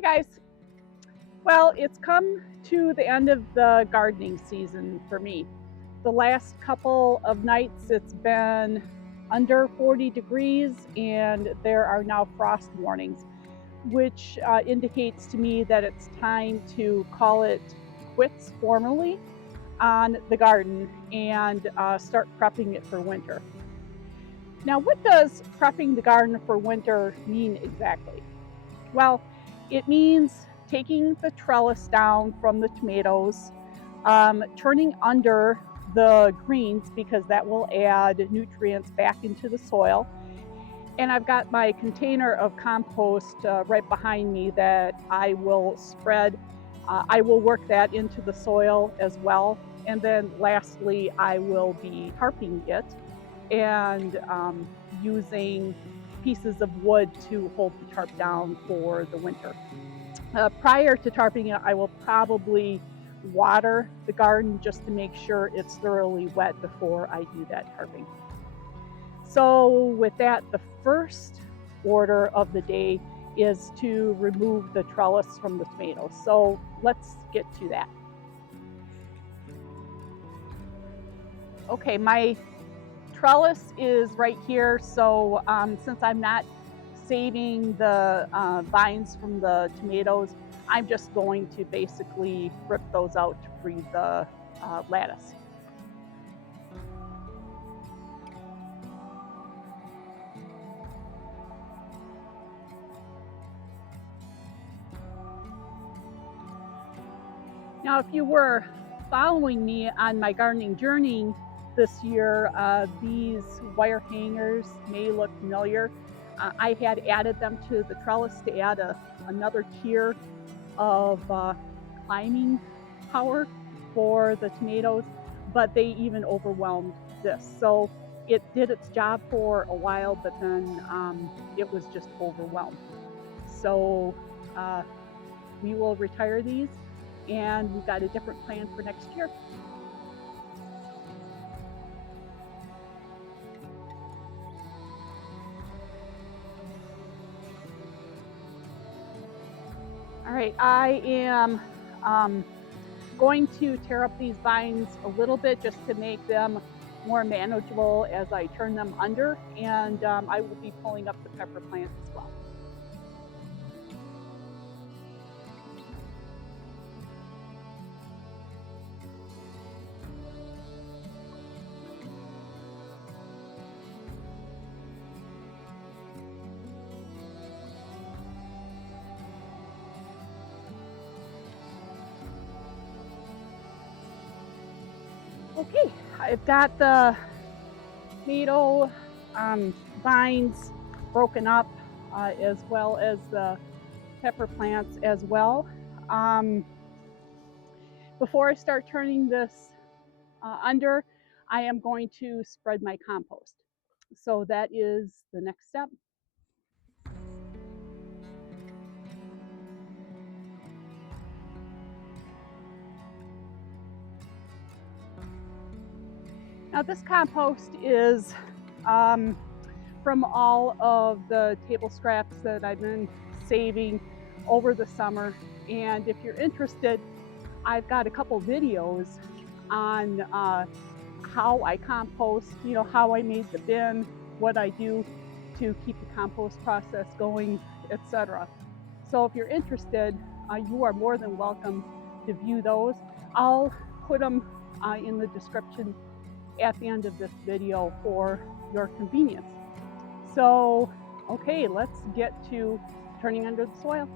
Hi guys. Well, it's come to the end of the gardening season for me. The last couple of nights it's been under 40 degrees and there are now frost warnings, which indicates to me that it's time to call it quits formally on the garden and start prepping it for winter. Now, what does prepping the garden for winter mean exactly? Well, it means taking the trellis down from the tomatoes, turning under the greens because that will add nutrients back into the soil. And I've got my container of compost right behind me that I will spread. I will work that into the soil as well. And then lastly, I will be tarping it and using pieces of wood to hold the tarp down for the winter. Prior to tarping it, I will probably water the garden just to make sure it's thoroughly wet before I do that tarping. So with that, the first order of the day is to remove the trellis from the tomatoes. So let's get to that. Okay, my trellis is right here. So since I'm not saving the vines from the tomatoes, I'm just going to basically rip those out to free the lattice. Now, if you were following me on my gardening journey this year, these wire hangers may look familiar. I had added them to the trellis to add another tier of climbing power for the tomatoes, but they even overwhelmed this. So it did its job for a while, but then it was just overwhelmed. So we will retire these, and we've got a different plan for next year. All right, I am going to tear up these vines a little bit just to make them more manageable as I turn them under, and I will be pulling up the pepper plants as well. Okay, I've got the tomato vines broken up as well as the pepper plants as well. Before I start turning this under, I am going to spread my compost. So that is the next step. Now this compost is from all of the table scraps that I've been saving over the summer. And if you're interested, I've got a couple videos on how I compost, how I made the bin, what I do to keep the compost process going, etc. So if you're interested, you are more than welcome to view those. I'll put them in the description at the end of this video for your convenience. So, okay, let's get to turning under the soil.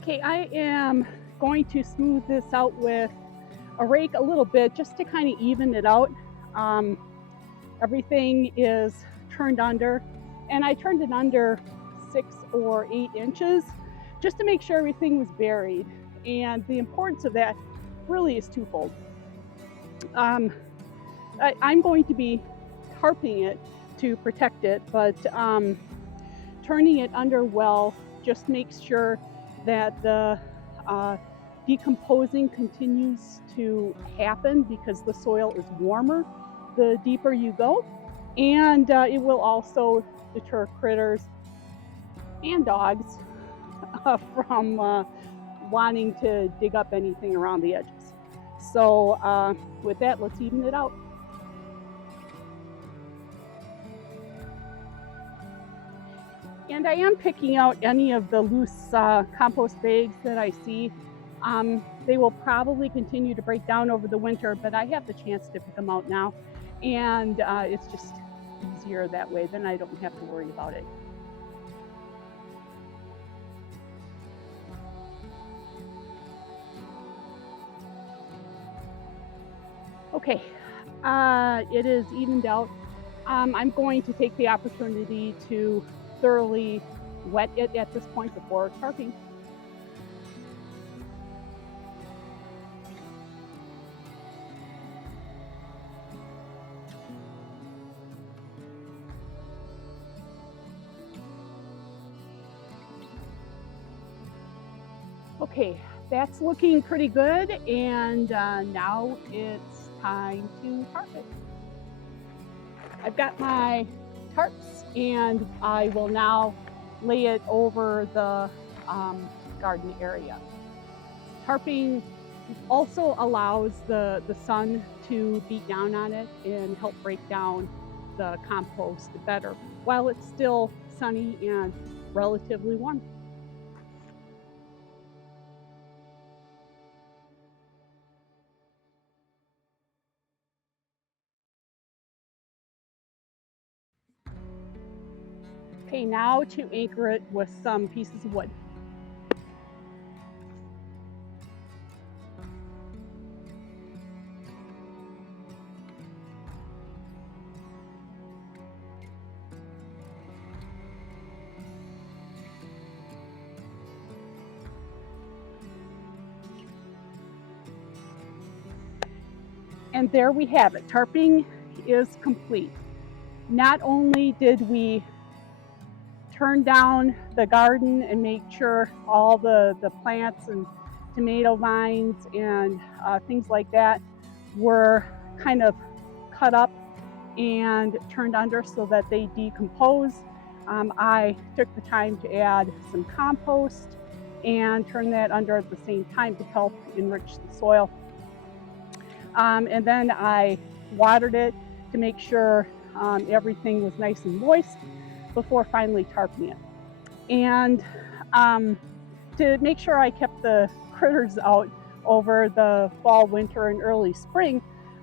Okay, I am going to smooth this out with a rake a little bit just to kind of even it out. Everything is turned under, and I turned it under 6 or 8 inches just to make sure everything was buried. And the importance of that really is twofold. I'm going to be tarping it to protect it, but turning it under well just makes sure that the decomposing continues to happen because the soil is warmer the deeper you go, and it will also deter critters and dogs from wanting to dig up anything around the edges. So with that, let's even it out. And I am picking out any of the loose compost bags that I see. They will probably continue to break down over the winter, but I have the chance to pick them out now. And it's just easier that way, then I don't have to worry about it. Okay, it is evened out. I'm going to take the opportunity to thoroughly wet it at this point before tarping. Okay, that's looking pretty good, and now it's time to tarp it. I've got my tarps, and I will now lay it over the garden area. Tarping also allows the sun to beat down on it and help break down the compost better while it's still sunny and relatively warm. Okay, now to anchor it with some pieces of wood. And there we have it. Tarping is complete. Not only did we turn down the garden and make sure all the plants and tomato vines and things like that were kind of cut up and turned under so that they decompose. I took the time to add some compost and turn that under at the same time to help enrich the soil. And then I watered it to make sure everything was nice and moist before finally tarping it. And to make sure I kept the critters out over the fall, winter, and early spring,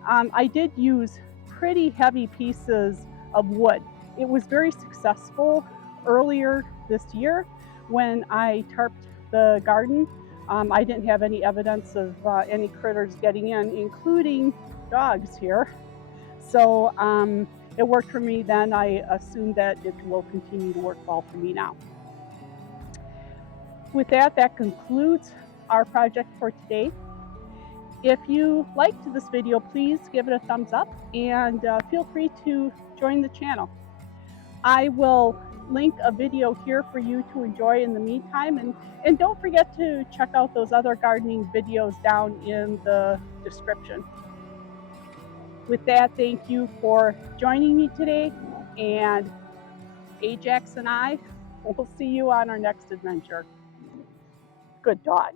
I did use pretty heavy pieces of wood. It was very successful earlier this year when I tarped the garden. I didn't have any evidence of any critters getting in, including dogs here. So it worked for me then. I assume that it will continue to work well for me now. With that, that concludes our project for today. If you liked this video, please give it a thumbs up and feel free to join the channel. I will link a video here for you to enjoy in the meantime, and don't forget to check out those other gardening videos down in the description. With that, thank you for joining me today, and Ajax and I will see you on our next adventure. Good dog.